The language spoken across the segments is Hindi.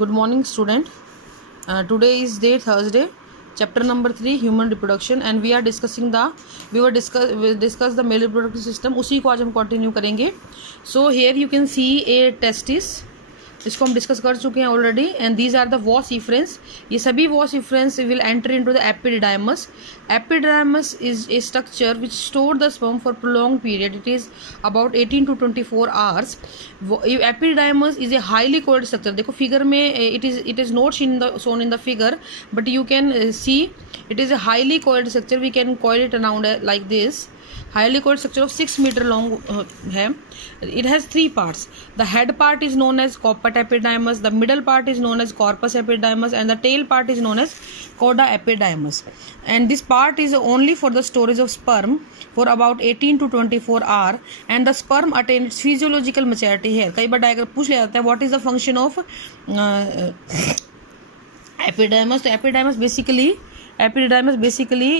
Good morning, student. Today is day Thursday, chapter number 3, human reproduction, and we will discuss the male reproductive system. उसी को आज हम continue करेंगे. So here you can see a testis. इसको हम डिस्कस कर चुके हैं already. And these are the vas efferens. ये सभी vas efferens will enter into the epididymis. Epididymis is a structure which store the sperm for prolong period. It is about 18 to 24 hours. Epididymis is a highly coiled structure. देखो फिगर में it is not shown in the figure, but you can see it is a highly coiled structure. We can coil it around like this. Highly coiled structure of 6 meter long है. It has 3 parts. The head part is known as coppat epididymis, the middle part is known as corpus epididymis, and the tail part is known as coda epididymis. And this part is only for the storage of sperm for about 18 to 24 hours, and the sperm attains physiological maturity here. कई बार डायग्राम पूछ लिया जाता है what is the function of epididymis. तो epididymis basically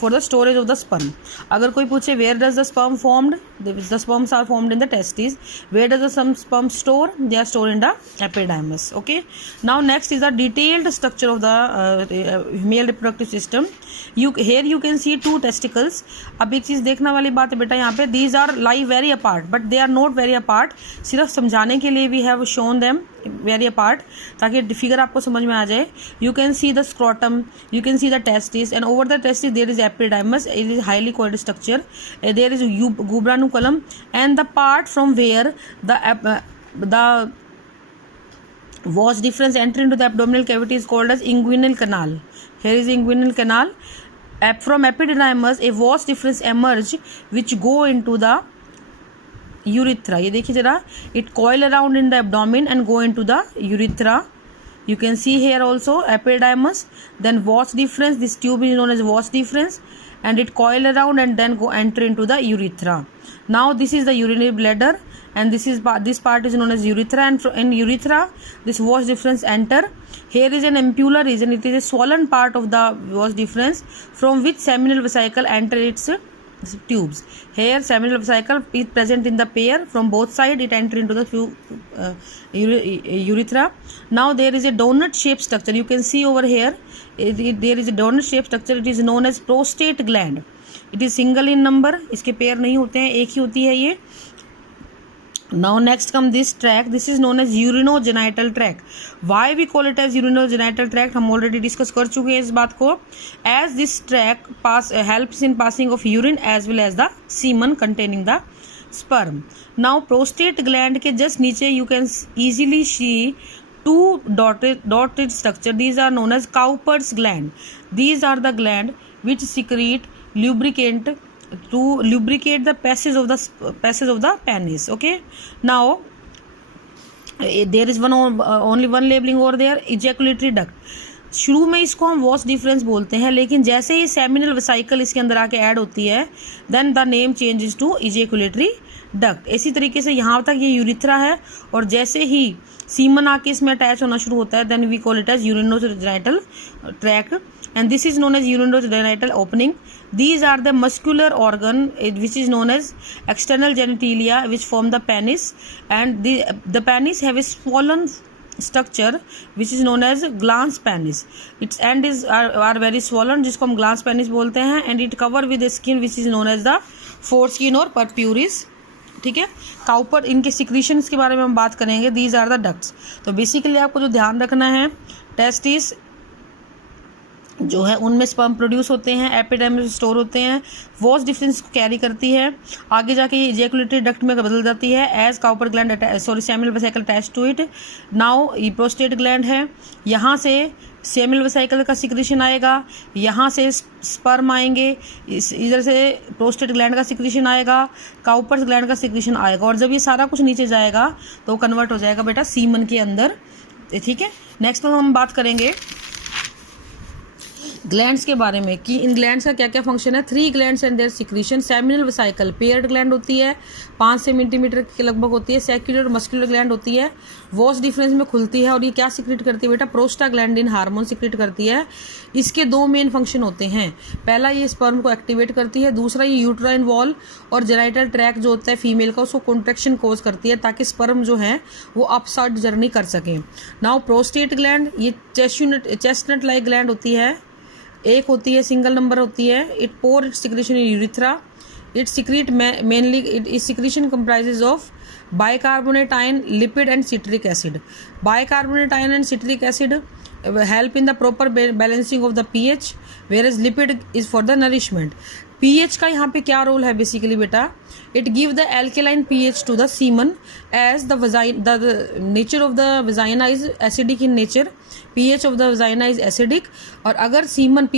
for the storage of the sperm. अगर कोई पूछे where does the sperm formed, the sperms are formed in the testes. Where does the sperm store? They are stored in the epididymis. Okay, now next is the detailed structure of the male reproductive system. Here you can see 2 testicles. अब एक चीज़ देखने वाली बात है बेटा यहाँ पे, these are lie very apart, but they are not very apart. सिर्फ समझाने के लिए we have shown them very apart ताकि फिगर आपको समझ में आ जाए. You can see the scrotum, you can see the testis, and over the testis there is epididymis. It is highly coiled structure. There is gubernaculum, and the part from where the vas deferens enter into the abdominal cavity is called as inguinal canal. Here is inguinal canal. From epididymis a vas deferens emerge which go into the urethra. ये देखिए जरा, it coil around in the abdomen and go into the urethra. You can see here also epididymis, then vas deferens. This tube is known as vas deferens, and it coil around and then go enter into the urethra. Now this is the urinary bladder, and this part is known as urethra, and in urethra this vas deferens enter. Here is an ampulla region. It is a swollen part of the vas deferens from which seminal vesicle enter its tubes. Here seminal vesicle is present in the pair from both sides. It enter into the urethra. Now there is a donut shaped structure. You can see over here there is a donut shaped structure. It is known as prostate gland. It is single in number. इसके पेयर नहीं होते हैं, एक ही होती है ये. Now next come this tract. This is known as urinogenital tract. Why we call it as urinogenital tract? हम already discuss कर चुके हैं इस बात को. As this tract helps in passing of urine as well as the semen containing the sperm. Now prostate gland के just नीचे you can easily see 2 dotted structure. These are known as Cowper's gland. These are the gland which secrete lubricant to lubricate the passage of the penis. Okay, now there is only one labeling over there, ejaculatory duct. शुरू में इसको हम वॉस डिफरेंस बोलते हैं, लेकिन जैसे ही सेमिनल वेसिकल इसके अंदर आके ऐड होती है then the name changes to ejaculatory duct. इसी तरीके से यहाँ तक ये यूरिथ्रा है, और जैसे ही सीमन आके इसमें अटैच होना शुरू होता है then we call it as urinogenital tract, and this is known as urinogenital opening. These are the muscular organ which is known as external genitalia which form the penis, and the penis have a swollen structure which is known as glans penis. Its end are very swollen जिसको हम glans penis बोलते हैं, and it cover with a skin which is known as the foreskin or purpurus. ठीक है, काउपर इनके सिक्रीशंस के बारे में हम बात करेंगे. These are the ducts. तो बेसिकली आपको जो ध्यान रखना है, टेस्टिस जो है उनमें स्पर्म प्रोड्यूस होते हैं, एपिडिडाइमिस स्टोर होते हैं, वॉस डिफरेंस को कैरी करती है, आगे जाके ये इजैकुलेटरी डक्ट में बदल जाती है as Cowper gland seminal vesicle attach to it. Now ये प्रोस्टेट ग्लैंड है, यहाँ से सेमिनल वेसिकल का सिक्रीशन आएगा, यहाँ से स्पर्म आएंगे, इधर से प्रोस्टेट ग्लैंड का सिक्रीशन आएगा, काउपर्स ग्लैंड का सिक्रीशन आएगा, और जब ये सारा कुछ नीचे जाएगा तो कन्वर्ट हो जाएगा बेटा सीमन के अंदर. ठीक है, नेक्स्ट में हम बात करेंगे ग्लैंड्स के बारे में कि इन ग्लैंड्स का क्या क्या फंक्शन है। 3 glands and their secretion. Seminal vesicle paired gland होती है, 5 सेंटीमीटर के लगभग होती है। सेक्युलर और मस्कुलर ग्लैंड होती है, वॉस डिफरेंस में खुलती है और ये क्या सिक्रीट करती है बेटा, प्रोस्टाग्लैंडिन हार्मोन सिक्रीट करती है। इसके 2 मेन फंक्शन होते हैं, पहला ये स्पर्म को एक्टिवेट करती है, दूसरा ये यूट्राइन वॉल और जेनाइटल ट्रैक जो होता है फीमेल का उसको कॉन्ट्रैक्शन कोज करती है ताकि स्पर्म जो है वो अपसाइड जर्नी कर सके। नाउ प्रोस्टेट ग्लैंड ये चेस्टनट लाइक ग्लैंड होती है, एक होती है, सिंगल नंबर होती है। It pour its secretion in urethra. It secrete mainly it secretion comprises of bicarbonate ion, lipid and citric acid. Bicarbonate ion and citric acid help in the proper balancing of the pH, whereas lipid is for the nourishment. pH का यहाँ पे क्या रोल है बेसिकली बेटा, it give the alkaline pH to the semen as the nature of the vagina is acidic in nature. pH of the vagina is acidic और अगर semen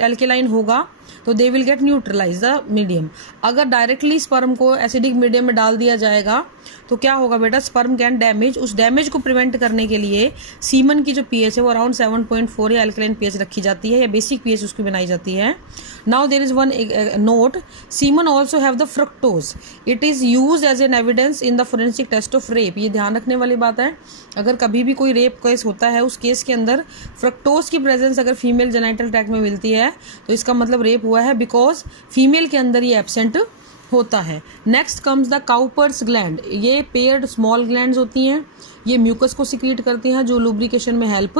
alkaline होगा तो they will get neutralize the medium. अगर डायरेक्टली स्पर्म को एसिडिक मीडियम में डाल दिया जाएगा तो क्या होगा बेटा, स्पर्म कैन डैमेज। उस डैमेज को प्रिवेंट करने के लिए सीमन की जो पीएच है वो अराउंड 7.4 या अल्कलाइन पीएच रखी जाती है या बेसिक पीएच उसकी बनाई जाती है। Now there is one note, semen also have the fructose, it is use as an evidence in the forensic test of rape. ये ध्यान रखने वाली बात है, अगर कभी भी कोई रेप केस होता है उस केस के अंदर फ्रक्टोज की प्रेजेंस अगर फीमेल जेनाइटल ट्रैक्ट में मिलती है तो इसका मतलब रेप हुआ है, बिकॉज फीमेल के अंदर ये एब्सेंट होता है। Next comes the Cowper's gland, ये पेयर्ड स्मॉल ग्लैंड्स होती हैं, ये म्यूकस को सिक्रीट करती हैं जो लुब्रिकेशन में हेल्प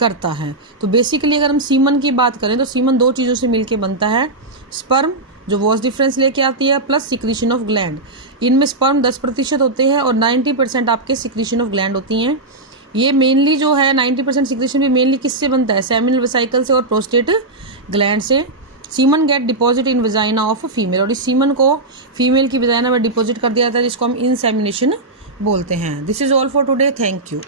करता है। तो बेसिकली अगर हम सीमन की बात करें तो सीमन 2 चीज़ों से मिलकर बनता है, स्पर्म जो वॉस डिफरेंस लेके आती है प्लस सिक्रीशन ऑफ ग्लैंड। इनमें स्पर्म 10% होते हैं और 90% आपके सिक्रीशन ऑफ ग्लैंड होती हैं। ये मेनली जो है 90% सिक्रीशन भी मेनली किससे बनता है, सेमिनल वेसिकल से और प्रोस्टेट ग्लैंड से। Semen get deposit in vagina of female, और इस सीमन को फीमेल की वजाइना में डिपॉजिट कर दिया जाता है जिसको हम इंसेमिनेशन बोलते हैं। This is all for today, thank you.